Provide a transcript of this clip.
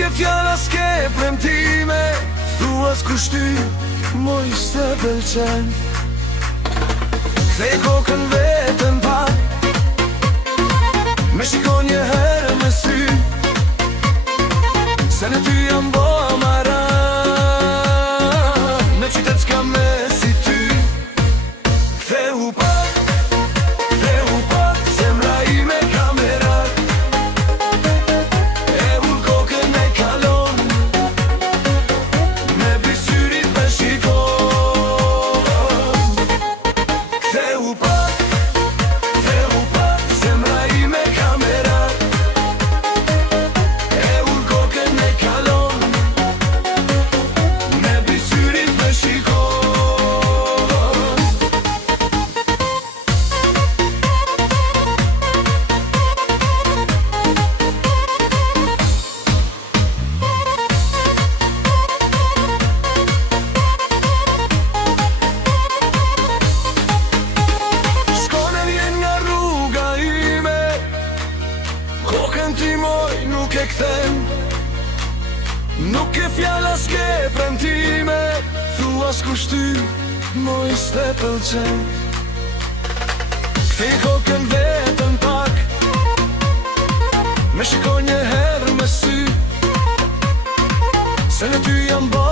ke fjalla, s'ke premtime, thua s'kush ty, moj s'te pëlqen. Kthej kokën vetën pak, me shikon një herë me sy, se në ty jam bo amaran, në qytet s'ka me si ty. Ktheu pak, zemra ime kamerat, e ull kokën e kalon, me bisyrit me shikon. Ktheu pak, zemra ime kamerat, e ull kokën e kalon, me bisyrit me shikon. Kokën ti moj nuk e kthem, nuk e fjalla, s'ke premtime, thua s'kush ty, moj s'te pëlqen. Kthej kokën vetën pak, me shikon një herë me sy, se në ty jam bo